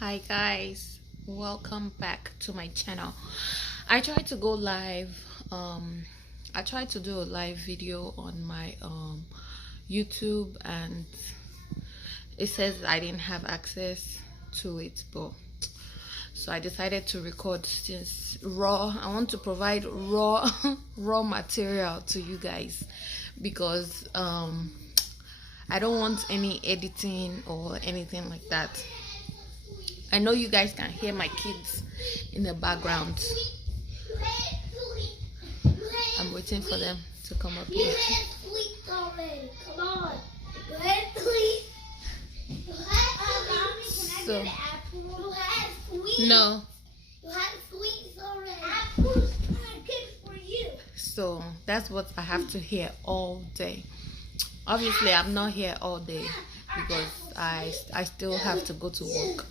Hi guys, welcome back to my channel. I tried to go live. I tried to do a live video on my YouTube, and it says I didn't have access to it, but so I decided to record since raw. I want to provide raw raw material to you guys because I don't want any editing or anything like that. I know you guys can hear my kids in the background. I'm waiting for them to come up here. Come on. So, no. So that's what I have to hear all day. Obviously, I'm not here all day because I still have to go to work.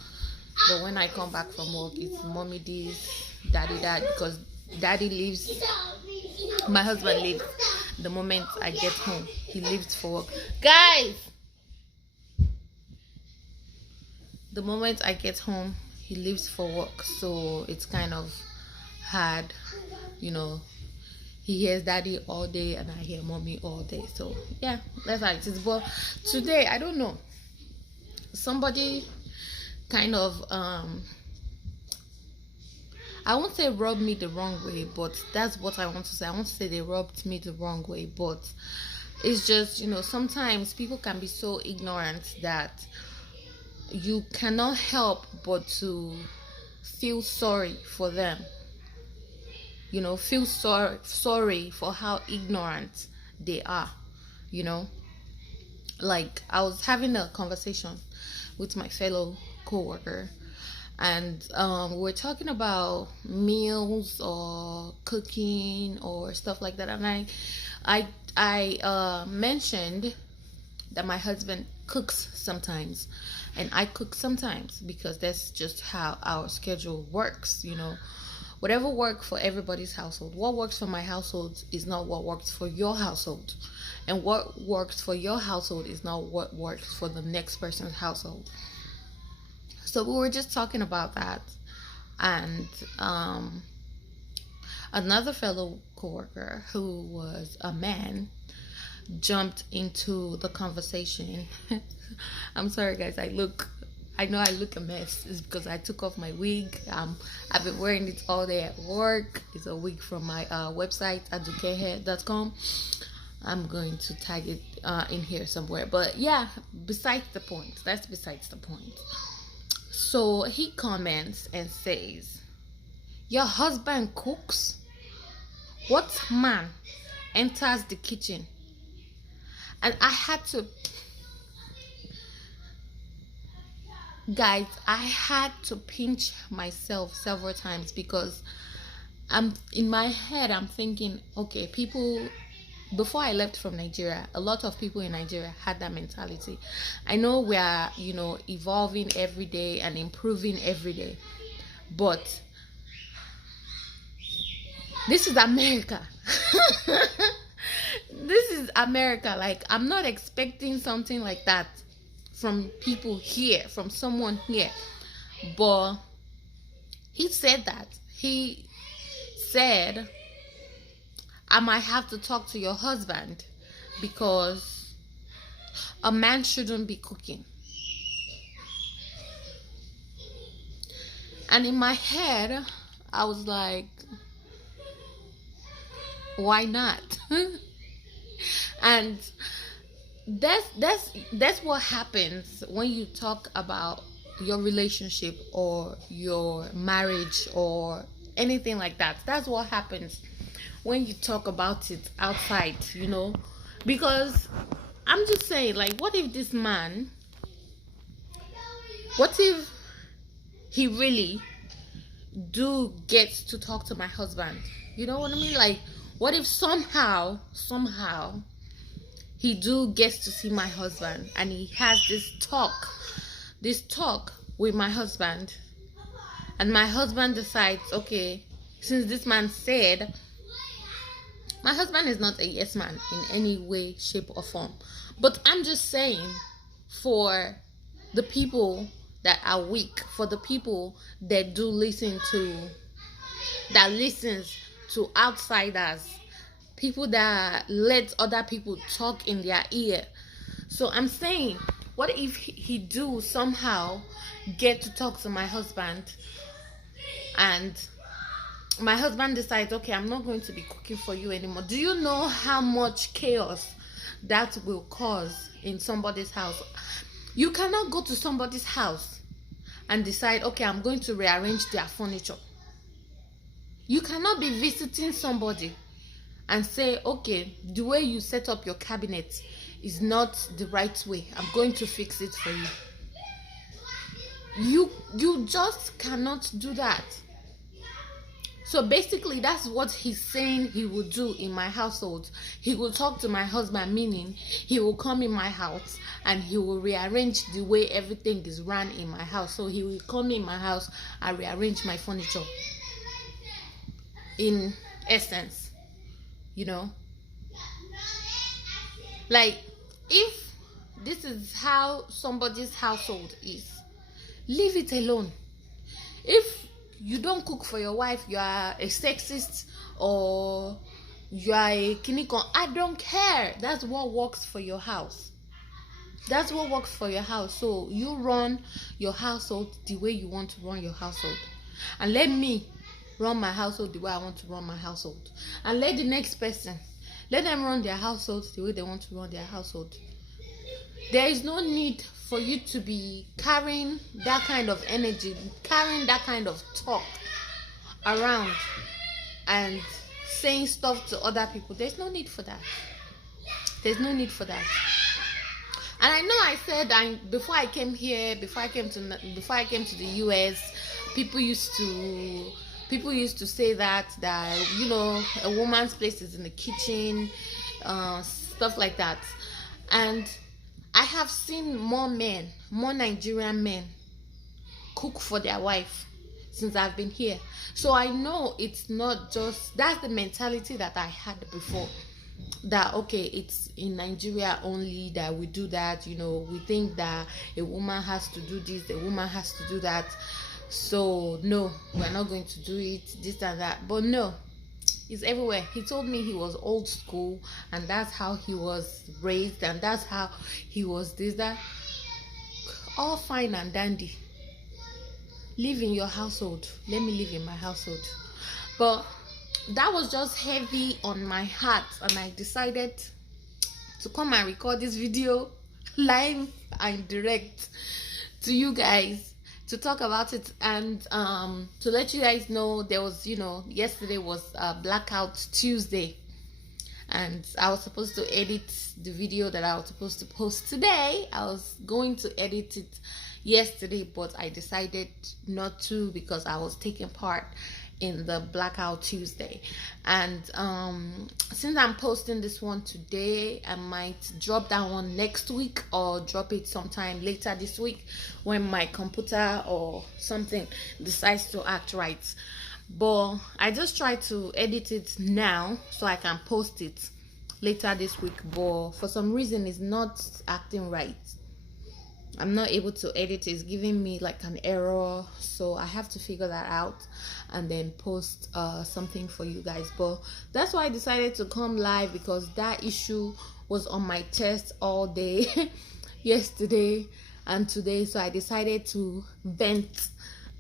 But when I come back from work, it's mommy this, daddy that, because daddy leaves, my husband leaves the moment I get home. He leaves for work. Guys! The moment I get home, he leaves for work. So it's kind of hard, you know. He hears daddy all day and I hear mommy all day. So yeah, that's how it is. But today, I don't know. Somebody kind of I won't say rubbed me the wrong way, but that's what I want to say. I want to say they rubbed me the wrong way, but it's just, you know, sometimes people can be so ignorant that you cannot help but to feel sorry for them. You know, feel sorry for how ignorant they are. You know, like I was having a conversation with my fellow co-worker, and we're talking about meals or cooking or stuff like that, and I mentioned that my husband cooks sometimes and I cook sometimes because that's just how our schedule works. You know, whatever works for everybody's household, what works for my household is not what works for your household, and what works for your household is not what works for the next person's household. So we were just talking about that, and another fellow coworker who was a man jumped into the conversation. I'm sorry guys, I know I look a mess. It's because I took off my wig. I've been wearing it all day at work. It's a wig from my website, adukehair.com. I'm going to tag it in here somewhere, but yeah, besides the point. That's besides the point. So he comments and says, your husband cooks? What man enters the kitchen? And I had to, guys, I had to pinch myself several times because I'm in my head, I'm thinking, okay, people, before I left from Nigeria, a lot of people in Nigeria had that mentality. I know we are, you know, evolving every day and improving every day, but this is America. This is America. Like, I'm not expecting something like that from people here, from someone here. But he said that. He said, I might have to talk to your husband because a man shouldn't be cooking. And in my head, I was like, why not? And that's what happens when you talk about your relationship or your marriage or anything like that. That's what happens when you talk about it outside, you know. Because I'm just saying, like, what if this man, what if he really do gets to talk to my husband? You know what I mean? Like, what if somehow he do gets to see my husband and he has this talk with my husband, and my husband decides, okay, since this man said, my husband is not a yes man in any way, shape or form, but I'm just saying, for the people that are weak, for the people that do listen to, that listens to outsiders, people that let other people talk in their ear. So I'm saying, what if he do somehow get to talk to my husband, and my husband decides, okay, I'm not going to be cooking for you anymore? Do you know how much chaos that will cause in somebody's house? You cannot go to somebody's house and decide, okay, I'm going to rearrange their furniture. You cannot be visiting somebody and say, okay, the way you set up your cabinet is not the right way, I'm going to fix it for you. You just cannot do that. So basically, that's what he's saying he will do in my household. He will talk to my husband, meaning he will come in my house and he will rearrange the way everything is run in my house. So he will come in my house and rearrange my furniture. In essence, you know, like, if this is how somebody's household is, leave it alone. If you don't cook for your wife, you are a sexist, or you are a kinikon, I don't care. That's what works for your house. That's what works for your house. So you run your household the way you want to run your household, and let me run my household the way I want to run my household, and let the next person, let them run their household the way they want to run their household. There is no need for you to be carrying that kind of energy, carrying that kind of talk around and saying stuff to other people. There's no need for that. There's no need for that. And I know I said, before I came here, before I came to the US, people used to say that you know, a woman's place is in the kitchen, stuff like that. And I have seen more Nigerian men cook for their wife since I've been here. So I know it's not just, that's the mentality that I had before, that okay, it's in Nigeria only that we do that. You know, we think that a woman has to do this, a woman has to do that. So no, we're not going to do it, this and that. But no, it's everywhere. He told me he was old school, and that's how he was raised, and that's how he was this, that. All fine and dandy. Live in your household. Let me live in my household. But that was just heavy on my heart, and I decided to come and record this video live and direct to you guys, to talk about it, and to let you guys know there was, you know, yesterday was Blackout Tuesday, and I was supposed to edit the video that I was supposed to post today. I was going to edit it yesterday, but I decided not to because I was taking part in the Blackout Tuesday. And since I'm posting this one today, I might drop that one next week, or drop it sometime later this week when my computer or something decides to act right. But I just try to edit it now so I can post it later this week, but for some reason it's not acting right. I'm not able to edit it. It's giving me like an error, so I have to figure that out and then post something for you guys. But that's why I decided to come live, because that issue was on my chest all day yesterday and today. So I decided to vent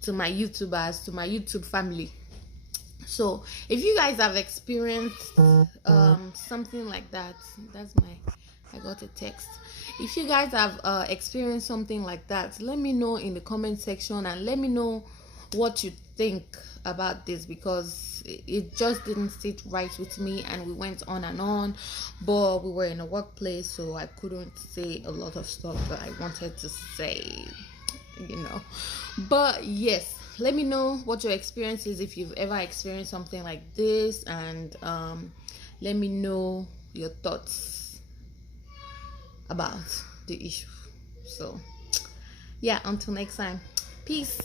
to my YouTubers, to my YouTube family. So if you guys have experienced something like that, I got a text. If you guys have experienced something like that, let me know in the comment section, and let me know what you think about this, because it just didn't sit right with me, and we went on and on. But we were in a workplace, so I couldn't say a lot of stuff that I wanted to say, you know. But yes, let me know what your experience is, if you've ever experienced something like this, and let me know your thoughts about the issue. So yeah, until next time, peace.